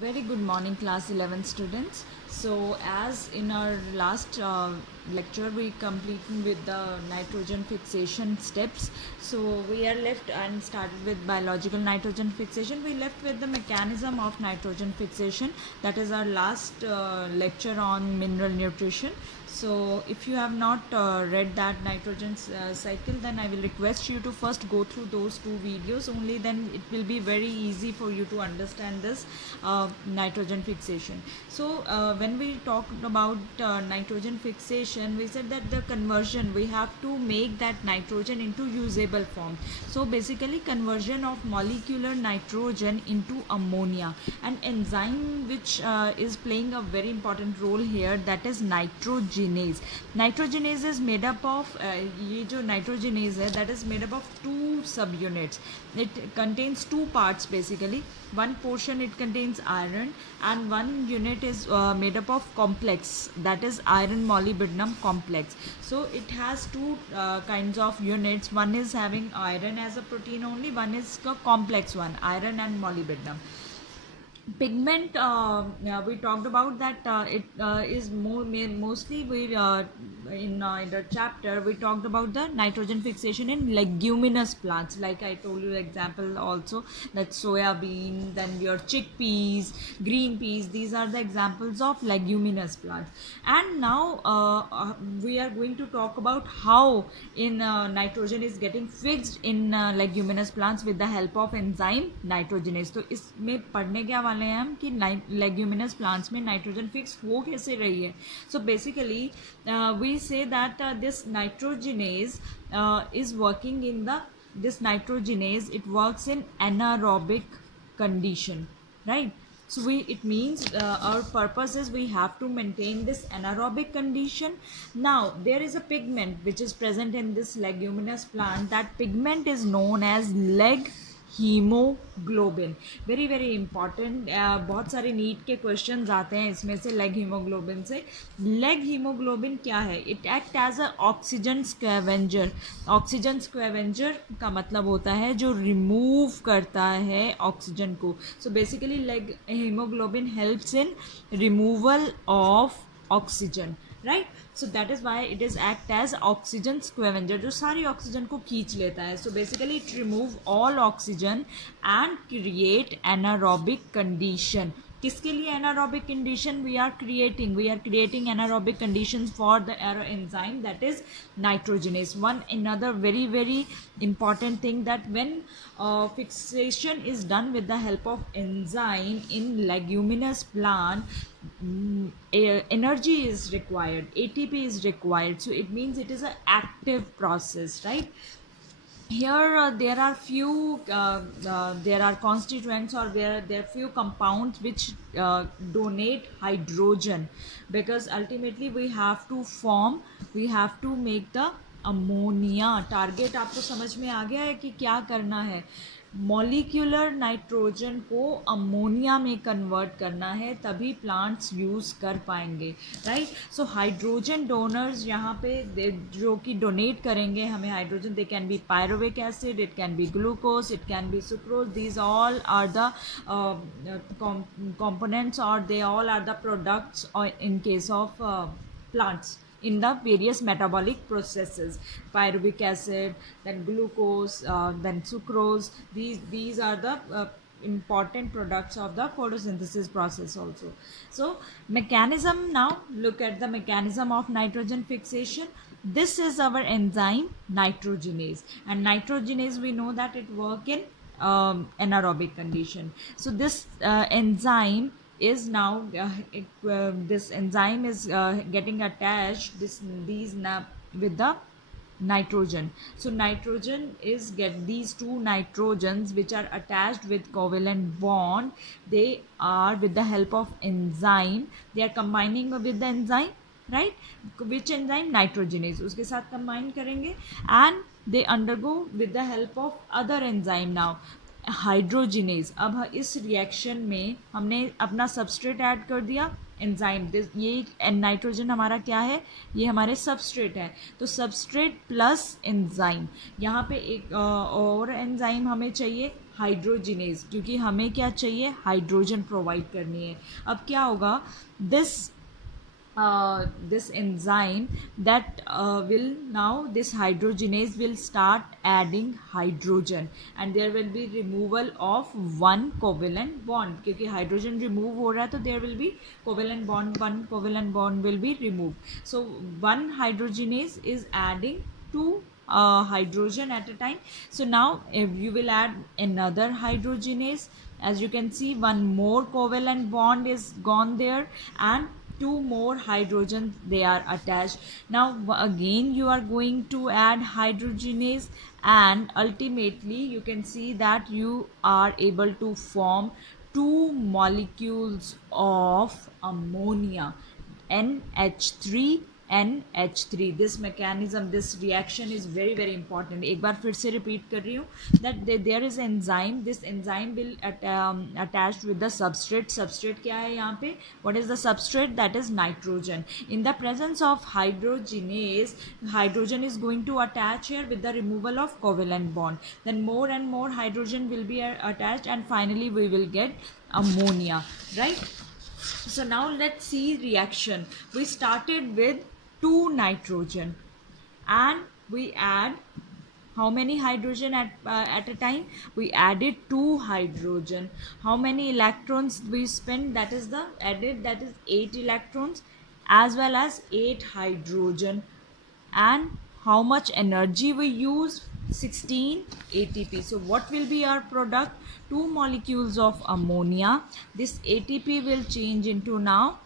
Very good morning, class 11 students. So as in our last lecture we completed with the nitrogen fixation steps, so we are left and started with biological nitrogen fixation. We left with the mechanism of nitrogen fixation. That is our last lecture on mineral nutrition. So if you have not read that nitrogen cycle, then I will request you to first go through those two videos only, then it will be very easy for you to understand this nitrogen fixation. So when we talked about nitrogen fixation, we said that the conversion, we have to make that nitrogen into usable form. So basically conversion of molecular nitrogen into ammonia, an enzyme which is playing a very important role here, that is nitrogenase. Nitrogenase is made up of ये जो nitrogenase है, that is made up of two subunits. It contains two parts basically. One portion it contains iron and one unit is made up of complex, that is iron molybdenum complex. So it has two kinds of units. One is having iron as a protein only, one is the complex one, iron and molybdenum. Pigment, we talked about that it is mostly we in the chapter we talked about the nitrogen fixation in leguminous plants, like I told you example also, that soya bean, then your chickpeas, green peas, these are the examples of leguminous plants. And now we are going to talk about how in nitrogen is getting fixed in leguminous plants with the help of enzyme nitrogenase. तो इसमें पढ़ने क्या वाले हैं हम कि leguminous plants में nitrogen fix हो कैसे रही है. So basically we say that this nitrogenase is working in this nitrogenase, it works in anaerobic condition, right? So it means our purpose is we have to maintain this anaerobic condition. Now there is a pigment which is present in this leguminous plant. That pigment is known as leg haemoglobin. Very very important, बहुत सारे NEET के questions आते हैं इसमें से leg haemoglobin से. Leg haemoglobin क्या है? It act as a oxygen scavenger. Oxygen scavenger का मतलब होता है जो रिमूव करता है ऑक्सीजन को. So basically leghaemoglobin helps in removal of oxygen, right? So that is why it is act as oxygen scavenger, जो सारी ऑक्सीजन को खींच लेता है. So basically it remove all oxygen and create anaerobic condition. किसके लिए anaerobic condition we are creating anaerobic condition for the enzyme that is nitrogenase. One another very important thing, that when fixation is done with the help of enzyme in leguminous plant, energy is required, ATP is required. So it means it is an active process, right? Here there are few there are constituents, or there are few compounds which donate hydrogen, because ultimately we have to make the ammonia. Target आपको समझ में आ गया है कि क्या करना है? Molecular nitrogen को अमोनिया में कन्वर्ट करना है, तभी प्लांट्स यूज़ कर पाएंगे, राइट? सो हाइड्रोजन डोनर्स यहाँ पे जो कि डोनेट करेंगे हमें hydrogen, they can be pyruvic acid, it can be glucose, it can be sucrose. These all are the components, or they all are the products in case of plants in the various metabolic processes. Pyruvic acid, then glucose, then sucrose. These are the important products of the photosynthesis process also. So mechanism, now look at the mechanism of nitrogen fixation. This is our enzyme nitrogenase, and nitrogenase we know that it work in anaerobic condition. So this enzyme is now this enzyme is getting attached with the nitrogen. So nitrogen is these two nitrogens which are attached with covalent bond. They are with the help of enzyme, they are combining with the enzyme, right? Which enzyme? Nitrogenase. उसके साथ combine करेंगे and they undergo with the help of other enzyme now hydrogenase. अब इस reaction में हमने अपना substrate add कर दिया, एंजाइम. ये नाइट्रोजन हमारा क्या है? ये हमारे सबस्ट्रेट है. तो सबस्ट्रेट प्लस एंजाइम, यहाँ पे एक और एंजाइम हमें चाहिए, हाइड्रोजिनेज, क्योंकि हमें क्या चाहिए, हाइड्रोजन प्रोवाइड करनी है. अब क्या होगा, this enzyme that will now this hydrogenase will start adding hydrogen, and there will be removal of one covalent bond, क्योंकि hydrogen remove हो रहा है तो there will be covalent bond, one covalent bond will be removed. So one hydrogenase is adding two hydrogen at a time. So now if you will add another hydrogenase, as you can see, one more covalent bond is gone there, and two more hydrogens they are attached. Now again you are going to add hydrogenase, and ultimately you can see that you are able to form two molecules of ammonia, NH3 NH3. This mechanism, this reaction is very very important. एक बार फिर से repeat कर रही हूँ that there is enzyme. This enzyme will attached with the substrate. Substrate क्या है यहाँ पे? What is the substrate? That is nitrogen. In the presence of hydrogenase, hydrogen is going to attach here with the removal of covalent bond. Then more and more hydrogen will be attached, and finally we will get ammonia, right? So now let's see reaction. We started with 2 nitrogen, and we add how many hydrogen at a time? We added 2 hydrogen. How many electrons we spent? That is the added, that is 8 electrons as well as 8 hydrogen. And how much energy we used? 16 ATP. So what will be our product? 2 molecules of ammonia. This ATP will change into now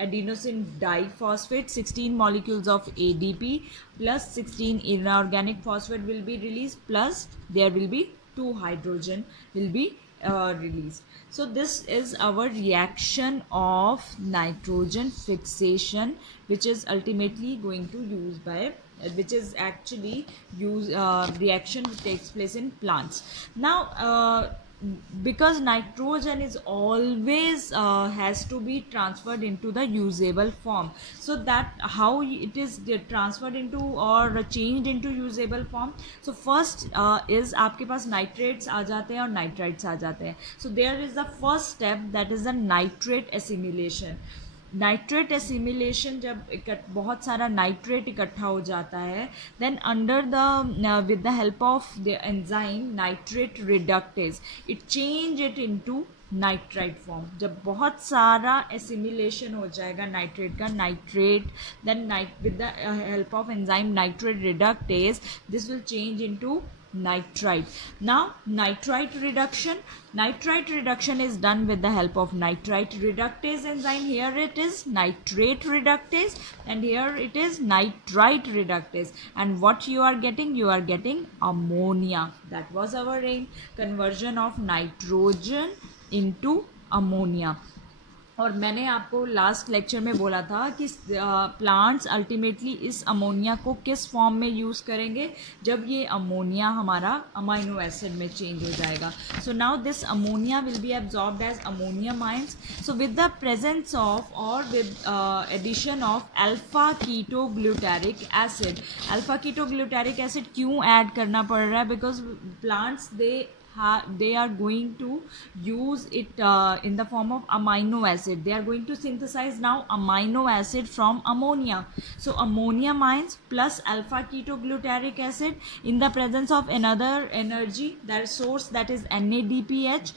adenosine diphosphate. 16 molecules of ADP plus 16 inorganic phosphate will be released, plus there will be 2 hydrogen will be released. So this is our reaction of nitrogen fixation, which is ultimately going to use by which is actually reaction takes place in plants. Now because nitrogen is always has to be transferred into the usable form, so that how it is transferred into or changed into usable form. So first is आपके पास nitrates आ जाते हैं और nitrites आ जाते हैं. So there is the first step, that is the nitrate assimilation. Nitrate assimilation, जब बहुत सारा nitrate इकट्ठा हो जाता है, then under the with the help of the enzyme nitrate reductase it change it into nitrite form. जब बहुत सारा एसिमिलेशन हो जाएगा नाइट्रेट का, nitrate then with the help of enzyme nitrate reductase, this will change into nitrite. Now nitrite reduction is done with the help of nitrite reductase enzyme. Here it is nitrate reductase, and here it is nitrite reductase. And what you are getting? You are getting ammonia. That was our aim, conversion of nitrogen into ammonia. और मैंने आपको last lecture में बोला था कि plants ultimately इस ammonia को किस फॉर्म में यूज़ करेंगे, जब ये अमोनिया हमारा अमाइनो एसिड में चेंज हो जाएगा. So now this ammonia will be absorbed as ammonium ions. So with the presence of और with addition of alpha ketoglutaric acid. Alpha ketoglutaric acid क्यों ऐड करना पड़ रहा है? Because plants they are going to use it in the form of amino acid. They are going to synthesize now amino acid from ammonia. So ammonium ions plus alpha ketoglutaric acid in the presence of another energy, that source, that is NADPH,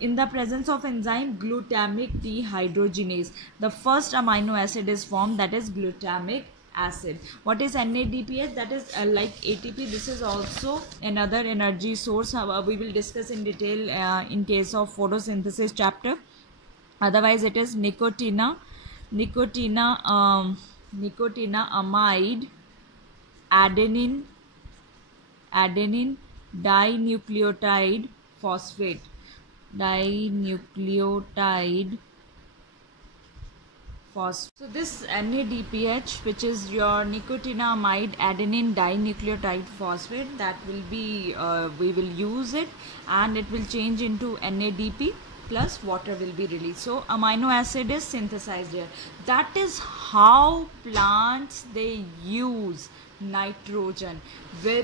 in the presence of enzyme glutamic dehydrogenase, the first amino acid is formed, that is glutamic acid. What is NADPH? That is like ATP. This is also another energy source. We will discuss in detail in case of photosynthesis chapter. Otherwise it is nicotinamide adenine dinucleotide phosphate, So this NADPH, which is your nicotinamide adenine dinucleotide phosphate, that will be we will use it, and it will change into NADP plus water will be released. So amino acid is synthesized here. That is how plants they use nitrogen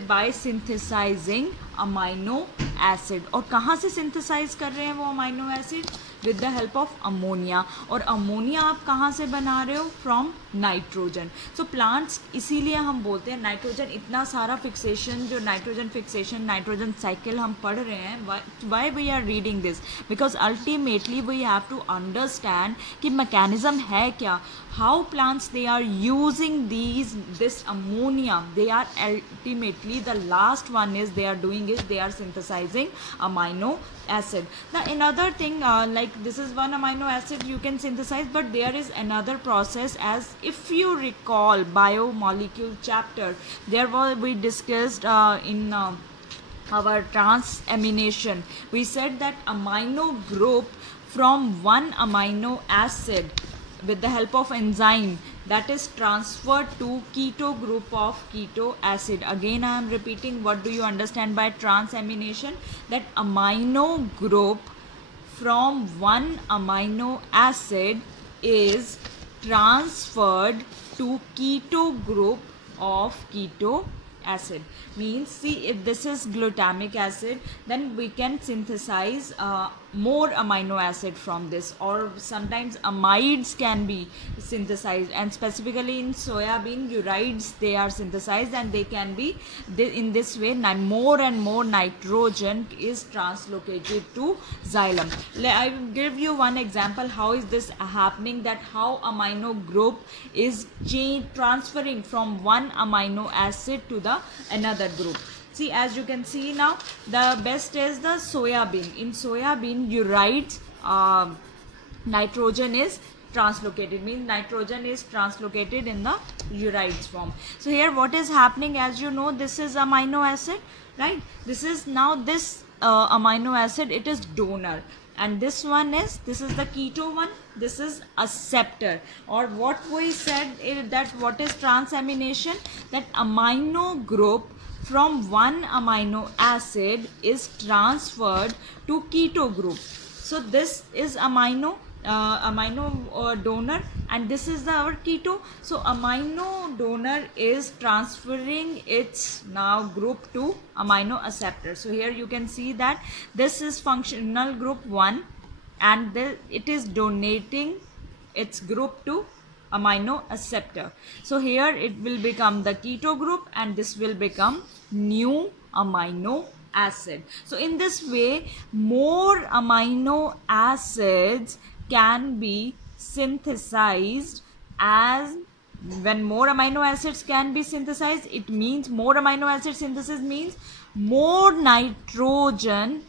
by synthesising amino acid. और कहाँ से synthesise कर रहे हैं वो amino acid? With the help of ammonia. और ammonia आप कहाँ से बना रहे हो? From nitrogen. सो प्लांट्स, इसीलिए हम बोलते हैं नाइट्रोजन, इतना सारा फिक्सेशन, जो नाइट्रोजन फिक्सेशन, नाइट्रोजन साइकिल हम पढ़ रहे हैं. Why we are reading this? Because ultimately we have to understand कि मैकेनिज्म है क्या, how plants they are using this ammonia. They are ultimately, the last one is they are doing is they are synthesizing amino acid. Now another thing, like this is one amino acid you can synthesize, but there is another process. As if you recall biomolecule chapter, there was, we discussed in our transamination, we said that amino group from one amino acid with the help of enzyme that is transferred to keto group of keto acid. Again I am repeating, what do you understand by transamination? That amino group from one amino acid is transferred to keto group of keto acid. Means, see, if this is glutamic acid, then we can synthesize more amino acid from this, or sometimes amides can be synthesized, and specifically in soybean urides they are synthesized, and they can be, in this way more and more nitrogen is translocated to xylem. I will give you one example how is this happening, that how amino group is transferring from one amino acid to the another group. See, as you can see now, the best is the soybean. In soybean urides, nitrogen is translocated, means nitrogen is translocated in the urides form. So here what is happening, as you know, this is amino acid, right? This is now this amino acid, it is donor, and this one is, this is the keto one, this is acceptor. Or what we said is that what is transamination, that amino group from one amino acid is transferred to keto group. So this is amino donor, and this is our keto. So amino donor is transferring its now group to amino acceptor. So here you can see that this is functional group 1, and it is donating its group to amino acceptor. So here it will become the keto group, and this will become new amino acid. So in this way, more amino acids can be synthesized. As when more amino acids can be synthesized, it means more amino acid synthesis means more nitrogen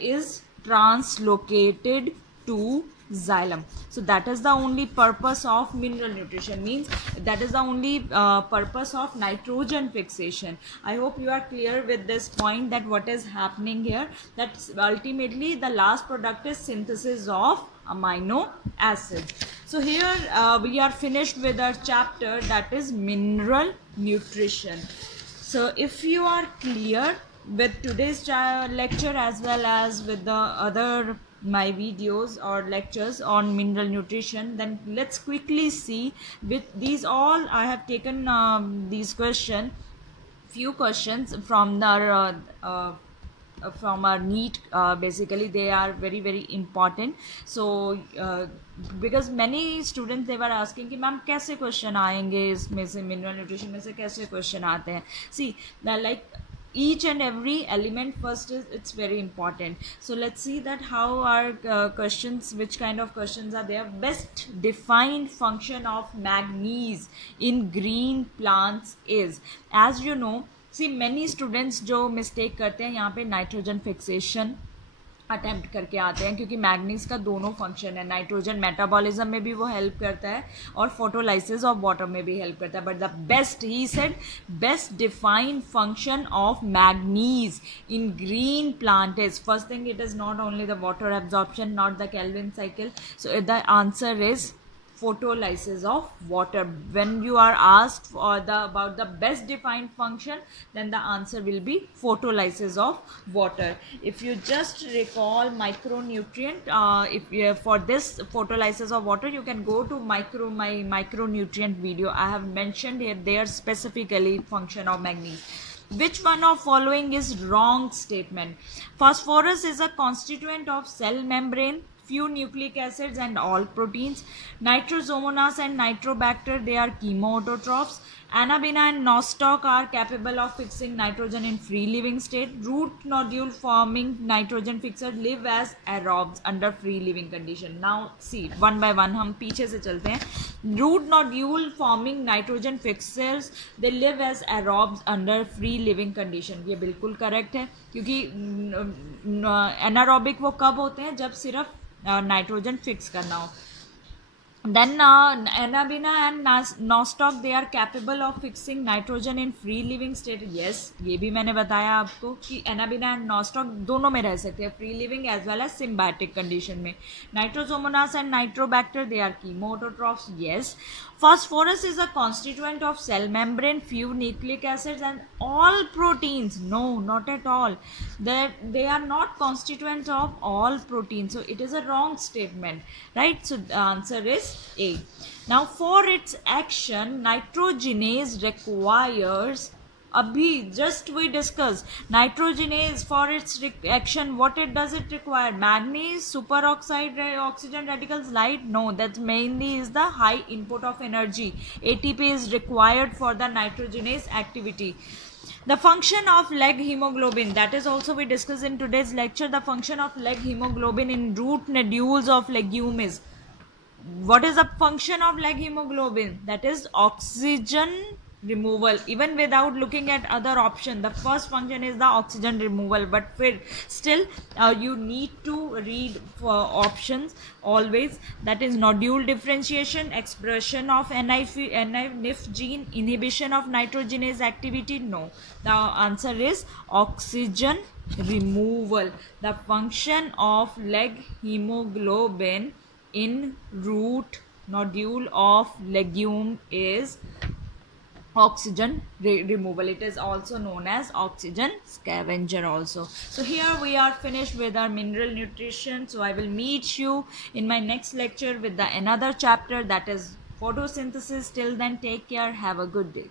is translocated to xylem. So that is the only purpose of mineral nutrition, means that is the only purpose of nitrogen fixation. I hope you are clear with this point, that what is happening here, that ultimately the last product is synthesis of amino acid. So here we are finished with our chapter, that is mineral nutrition. So if you are clear with today's lecture as well as with the other my videos or lectures on mineral nutrition, then let's quickly see. With these all I have taken these few questions from our NEET. Basically they are very very important. So because many students they were asking कि ma'am कैसे question आएंगे इसमें से, mineral nutrition में से कैसे question आते हैं. See, like each and every element first is, it's very important. So let's see that how our questions, which kind of questions are there. Best defined function of manganese in green plants is, as you know, see many students जो mistake करते हैं यहाँ पे nitrogen fixation attempt करके आते हैं, क्योंकि manganese का दोनों फंक्शन है. नाइट्रोजन मेटाबॉलिज्म में भी वो हेल्प करता है और फोटोलाइसिस ऑफ वाटर में भी हेल्प करता है. But the best, he said, best defined function of manganese in green plant is, first thing, it is not only the water absorption, not the Calvin cycle. So the answer is photolysis of water. When you are asked for about the best defined function, then the answer will be photolysis of water. If you just recall micronutrient, for this photolysis of water, you can go to my micronutrient video. I have mentioned here there specifically function of manganese. Which one of following is wrong statement? Phosphorus is a constituent of cell membrane, few nucleic acids and all proteins. Nitrosomonas and Nitrobacter, they are chemoautotrophs. Anabaena and nostoc are capable of fixing nitrogen in free living state. Root nodule forming nitrogen fixer live as aerobes under free living condition. Now see, one by one हम पीछे से चलते हैं. Root nodule forming nitrogen fixers, they live as aerobes under free living condition. ये बिल्कुल correct है, क्योंकि anaerobic वो कब होते हैं? जब सिर्फ नाइट्रोजन फिक्स करना हो. Then Anabaena and nostoc, they are capable of fixing nitrogen in free living state. Yes, ये भी मैंने बताया आपको कि Anabaena and nostoc दोनों में रह सकते हैं, free living as well as symbiotic condition में. Nitrosomonas and Nitrobacter, they are chemoautotrophs. Yes. Phosphorus is a constituent of cell membrane, few nucleic acids and all proteins. No, not at all. They are not constituents of all proteins. So it is a wrong statement, right? So the answer is A. Now for its action, nitrogenase requires, abhi just we discussed, nitrogenase for its action, what does it require? Manganese, superoxide, oxygen radicals, light? No, that mainly is the high input of energy. ATP is required for the nitrogenase activity. The function of leg hemoglobin, that is also we discussed in today's lecture. The function of leg hemoglobin in root nodules of legume is, what is the function of leg hemoglobin? That is oxygen removal. Even without looking at other option, the first function is the oxygen removal. But still you need to read for options always. That is nodule differentiation, expression of NF gene, inhibition of nitrogenase activity. No, the answer is oxygen removal. The function of leg hemoglobin in root nodule of legume is oxygen removal. It is also known as oxygen scavenger also. So here we are finished with our mineral nutrition. So I will meet you in my next lecture with another chapter, that is photosynthesis. Till then, take care. Have a good day.